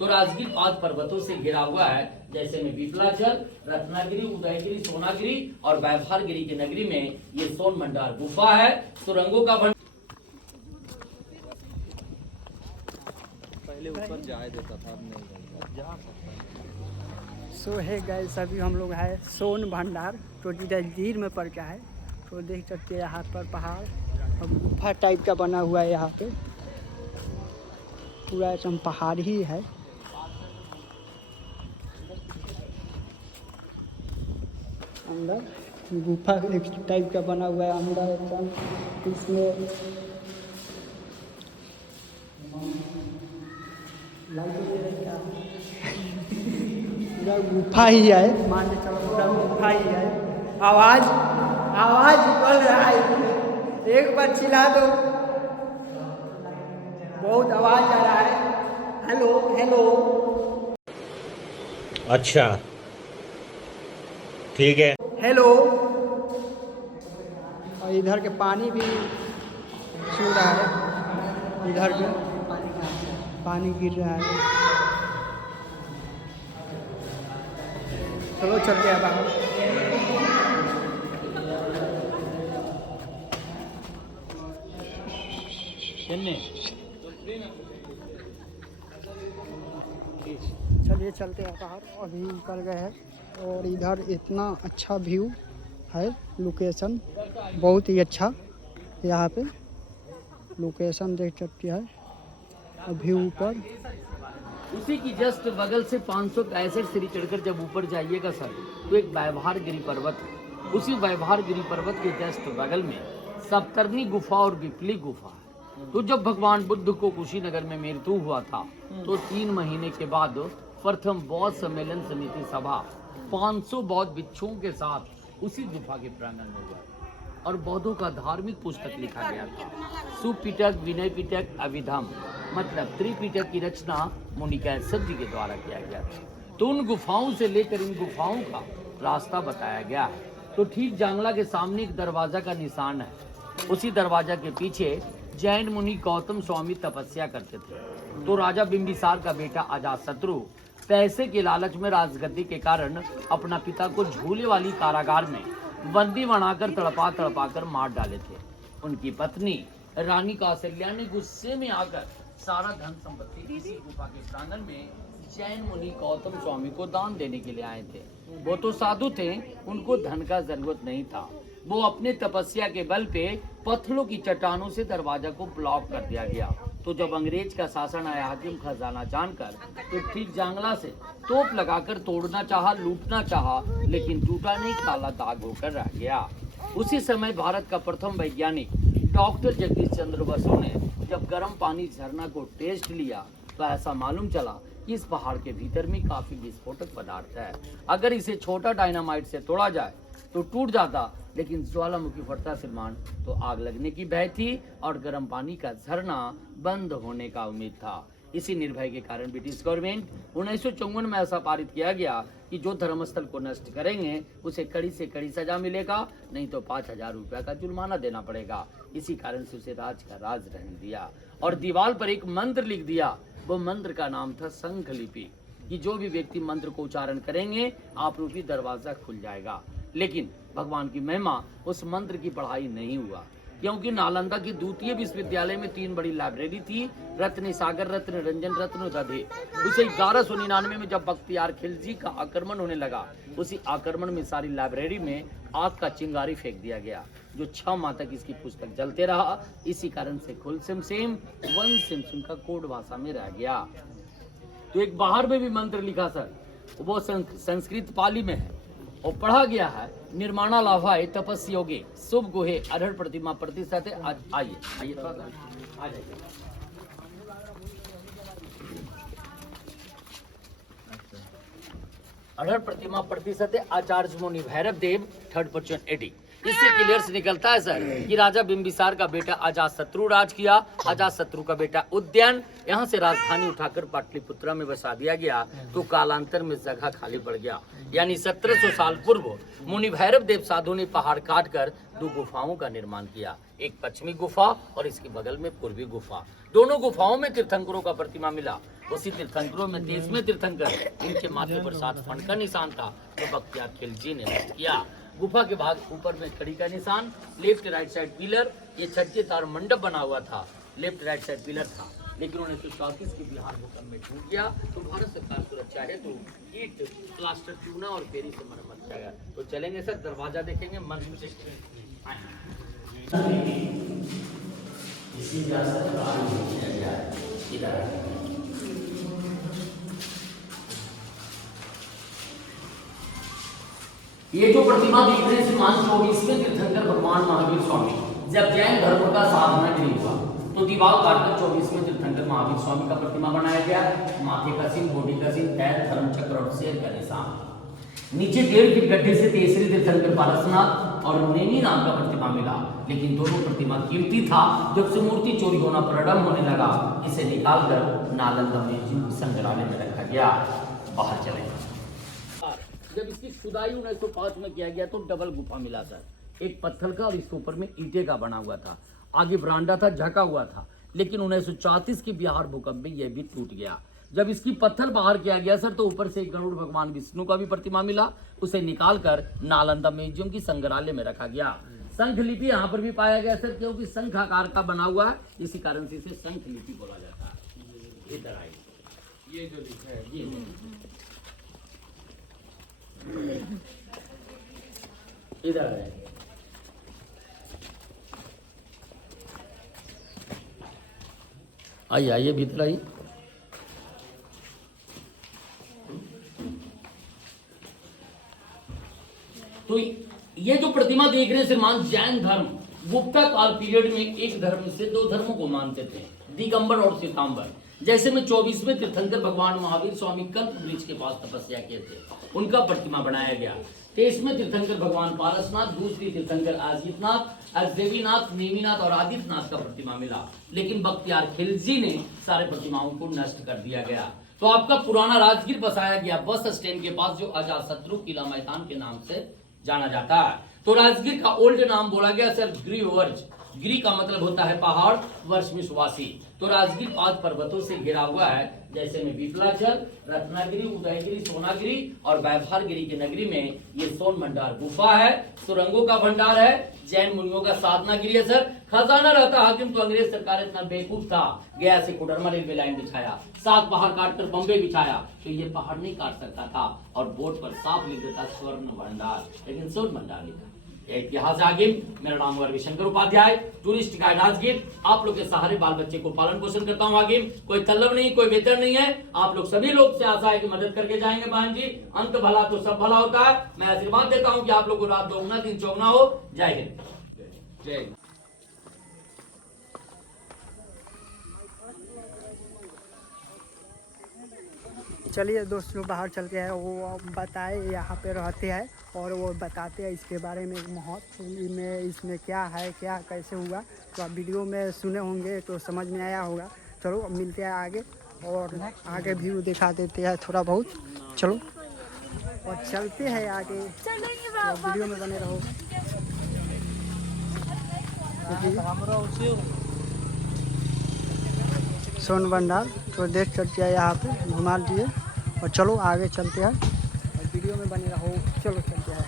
तो राजगीर 5 पर्वतों से घिरा हुआ है, जैसे में विपलाचल, रत्नागिरी, उदयगिरी, सोनागिरी और वैभारगिरी की नगरी में ये सोन भंडार गुफा है। तो रंगों का पहले ऊपर जाए देता था, अब नहीं जा सकता। सो है गाइस, अभी हम लोग है सोन भंडार, तो जंजीर में पड़ गया है। तो देख सकते हैं यहाँ पर पहाड़ और गुफा टाइप का बना हुआ है। यहाँ पे पूरा एकदम पहाड़ ही है। अंदर गुफा एक टाइप का बना हुआ है, अंदर एकदम इसमें पूरा गुफा ही है, मान के चलो पूरा गुफा ही है। आवाज बोल रहा है, एक बार चिल्ला दो, बहुत आवाज आ रहा है। Hello hello. अच्छा ठीक है, हेलो। और इधर के पानी भी छू रहा है, इधर के पानी गिर रहा है। चलो चलते हैं बाहर। चलिए चलते हैं बाहर, अभी निकल गए हैं। और इधर इतना अच्छा व्यू है, लोकेशन बहुत ही अच्छा। यहाँ पे लोकेशन देख सकते हैं, अभी ऊपर उसी की जस्ट बगल से 565 सीढ़ी चढ़कर जब ऊपर जाइएगा सर, तो एक वैभारगिरी पर्वत है। उसी वैभारगिरी पर्वत के जस्ट बगल में सप्तर्णी गुफा और विपली गुफा है। तो जब भगवान बुद्ध को कुशीनगर में मृत्यु हुआ था, तो 3 महीने के बाद प्रथम बौद्ध सम्मेलन समिति सभा 500 बौद्ध भिक्षुओं के साथ उसी गुफा के प्रांगण में हुआ और बौद्धों का धार्मिक पुस्तक लिखा गया था। सुपिटक, विनय पिटक, अभिधम, मतलब त्रिपिटक की रचना मुनि कैसव जी के द्वारा किया गया था। तो उन गुफाओं से लेकर इन गुफाओं का रास्ता बताया गया है। तो ठीक जांगला के सामने एक दरवाजा का निशान है। उसी दरवाजा के पीछे जैन मुनि गौतम स्वामी तपस्या करते थे। तो राजा बिंबिसार का बेटा अजातशत्रु पैसे के लालच में राजगद्दी के कारण अपना पिता को झूले वाली कारागार में बंदी बनाकर तड़पा कर मार डाले थे। उनकी पत्नी रानी कौशल्या ने गुस्से में आकर सारा धन संपत्ति इसी गुफा के प्रांगण में जैन मुनि गौतम स्वामी को दान देने के लिए आए थे। वो तो साधु थे, उनको धन का जरूरत नहीं था। वो अपने तपस्या के बल पे पत्थरों की चट्टानों से दरवाजा को ब्लॉक कर दिया गया। तो जब अंग्रेज का शासन आया हाकिम खजाना जानकर, तो ठीक जांगला से तोप लगाकर तोड़ना चाहा, लूटना चाहा, लेकिन टूटा नहीं, काला दाग होकर रह गया। उसी समय भारत का प्रथम वैज्ञानिक डॉक्टर जगदीश चंद्र बसु ने जब गर्म पानी झरना को टेस्ट लिया, तो ऐसा मालूम चला कि इस पहाड़ के भीतर में काफी विस्फोटक पदार्थ है। अगर इसे छोटा डायनामाइट से तोड़ा जाए तो टूट जाता, लेकिन ज्वालामुखी फटता श्रीमान तो आग लगने की भय थी और गर्म पानी का झरना बंद होने का उम्मीद था। इसी निर्भय के कारण ब्रिटिश गवर्नमेंट 1954 में ऐसा पारित किया गया कि जो धर्मस्थल को नष्ट करेंगे उसे कड़ी से कड़ी सजा मिलेगा, नहीं तो 5000 रुपया का जुर्माना देना पड़ेगा। इसी कारण से उसे राज का राज रहने दिया और दीवार पर एक मंत्र लिख दिया। वो मंत्र का नाम था शंख लिपि, कि जो भी व्यक्ति मंत्र को उच्चारण करेंगे आप रूपी दरवाजा खुल जाएगा। लेकिन भगवान की महिमा, उस मंत्र की पढ़ाई नहीं हुआ, क्योंकि नालंदा की द्वितीय विश्वविद्यालय में 3 बड़ी लाइब्रेरी थी, रत्न सागर, रत्न रंजन, रत्न दधे। उसे 1199 में जब बख्तियार खिलजी का आक्रमण होने लगा, उसी आक्रमण में सारी लाइब्रेरी में आग का चिंगारी फेंक दिया गया, जो 6 माह तक इसकी पुस्तक जलते रहा। इसी कारण से खुल SIM same one SIM SIM का कोड भाषा में रह गया। तो एक बाहर में भी मंत्र लिखा सर, वो संस्कृत पाली में है और पढ़ा गया है। निर्माणा लाभाए तपस्योगे शुभ गुहे अरहर प्रतिमा प्रतिशत। आइए आइए थोड़ा सा आ जाइए। अरहर प्रतिमा प्रतिशत आचार्य मुनि भैरव देव 3rd पर्सन एडी। इससे क्लियर से निकलता है सर कि राजा बिंबिसार का बेटा अजातशत्रु राज किया। अजातशत्रु का बेटा उद्यान यहाँ से राजधानी उठाकर पाटलिपुत्रा में बसा दिया गया। तो कालांतर में जगह खाली पड़ गया, यानी 1700 साल पूर्व मुनि भैरव देव साधु ने पहाड़ काट कर 2 गुफाओं का निर्माण किया, एक पश्चिमी गुफा और इसके बगल में पूर्वी गुफा। दोनों गुफाओं में तीर्थंकरों का प्रतिमा मिला। उसी तीर्थंकरों में 23वें तीर्थंकर इनके माथे पर 7 फंड का निशान था जो बख्तियार खिलजी ने नष्ट किया। गुफा के भाग ऊपर में कड़ी का निशान, लेफ्ट राइट साइड पिलर, ये छज्जे तार मंडप बना हुआ था, लेफ्ट राइट साइड पिलर था। लेकिन 1934 के बिहार भूकंप में टूट गया तो भारत सरकार सुरक्षा हेतु ईंट प्लास्टर चूना और पेरी से मरम्मत किया गया। तो चलेंगे सर, दरवाजा देखेंगे, मंदिर से ये जो प्रतिमा देख रहे हैं श्रीमान 24वें तीर्थंकर भगवान महावीर स्वामी, जब जैन धर्म का साधना गृह हुआ तो दीवार काटकर 24वें तीर्थंकर महावीर स्वामी का प्रतिमा बनाया गया। माथे का चिन्ह, बॉडी का चिन्ह, पैर, धर्म चक्र और शेर का निशान। नीचे 1.5 फीट गड्ढे से 23वें तीर्थंकर पारसनाथ और नेमी नाम का प्रतिमा मिला। लेकिन दोनों प्रतिमा कीमती था। जब से मूर्ति चोरी होना प्रारंभ होने लगा, इसे निकालकर नालंदा म्यूजियम संग्रहालय में रखा गया। बाहर चले। जब इसकी खुदाई 1905 में किया गया तो डबल गुफा मिला सर, एक पत्थर का और इसके ऊपर में ईंटे का बना हुआ था। आगे बरांडा था, झका हुआ था। लेकिन 1934 के बिहार भूकंप में यह भी टूट गया। जब इसकी पत्थर बाहर किया गया सर तो ऊपर से एक गरुड़ भगवान विष्णु का भी प्रतिमा मिला। उसे निकालकर नालंदा म्यूजियम की संग्रहालय में रखा गया। शंख लिपि यहाँ पर भी पाया गया सर, क्योंकि शंख आकार का बना हुआ है, इसी कारण से इसे शंख लिपि बोला जाता है। इधर आइए, ये जो लिखा है ये इधर है। आइए आइए भीतर आइए। तो ये जो प्रतिमा देख रहे हैं श्रीमान, जैन धर्म गुप्ता काल पीरियड में एक धर्म से 2 धर्मों को मानते थे, दिगंबर और श्वेतांबर। जैसे में 24वें तीर्थंकर भगवान महावीर स्वामी कल्प वृक्ष के पास तपस्या किए थे, उनका प्रतिमा बनाया गया। 23वें तीर्थंकर भगवान पारसनाथ, दूसरी तीर्थंकर अजितनाथ, अजदेवीनाथ, नेमीनाथ और आदित्यनाथ का प्रतिमा मिला। लेकिन बख्तियार खिलजी ने सारे प्रतिमाओं को नष्ट कर दिया गया। तो आपका पुराना राजगीर बसाया गया बस स्टैंड के पास, जो अजातशत्रु किला मैदान के नाम से जाना जाता है। तो राजगीर का ओल्ड नाम बोला गया सर गिरिवर्ज। गिरी का मतलब होता है पहाड़, वर्ष में सुवासी। तो राजगीर 5 पर्वतों से घिरा हुआ है, जैसे में विपलाचल, रत्नागिरी, उदयगिरी, सोनागिरी और वैभारगिरी की नगरी में ये सोन भंडार गुफा है, सुरंगों का भंडार है, जैन मुनियों का साधना गिरी है सर। खजाना रहता हाकिम तो अंग्रेज सरकार इतना बेवकूफ था, गया से कोडरमा रेलवे लाइन बिछाया, 7 पहाड़ काटकर बम्बे बिछाया, तो ये पहाड़ नहीं काट सकता था और बोर्ड पर साफ लिख देता स्वर्ण भंडार, लेकिन स्वर्ण भंडार लिखा। इतिहास आगे। मेरा नाम है रविशंकर उपाध्याय, टूरिस्ट गाइड राजगीर। आप लोग के सहारे बाल बच्चे को पालन पोषण करता हूँ। आगे कोई तलब नहीं, कोई वेतन नहीं है। आप लोग सभी लोग से आशा है कि मदद करके जाएंगे बहन जी। अंत भला तो सब भला होता है। मैं आशीर्वाद देता हूँ कि आप लोग को रात दोगुना दिन चौगुना हो। जय हिंद, जय हिंद। चलिए दोस्त लोग बाहर चलते हैं, वो बताए यहाँ पे रहते हैं और वो बताते हैं इसके बारे में, महत्व में इसमें क्या है, क्या कैसे हुआ। तो आप वीडियो में सुने होंगे तो समझ में आया होगा। चलो अब मिलते हैं आगे और आगे व्यू दिखा देते हैं थोड़ा बहुत। चलो और चलते हैं आगे, तो वीडियो में बने रहो। सोन भंडार तो देख सकते हैं, यहाँ पे घुमा दिए और चलो आगे चलते हैं और वीडियो में बने रहो। चलो चलते हैं।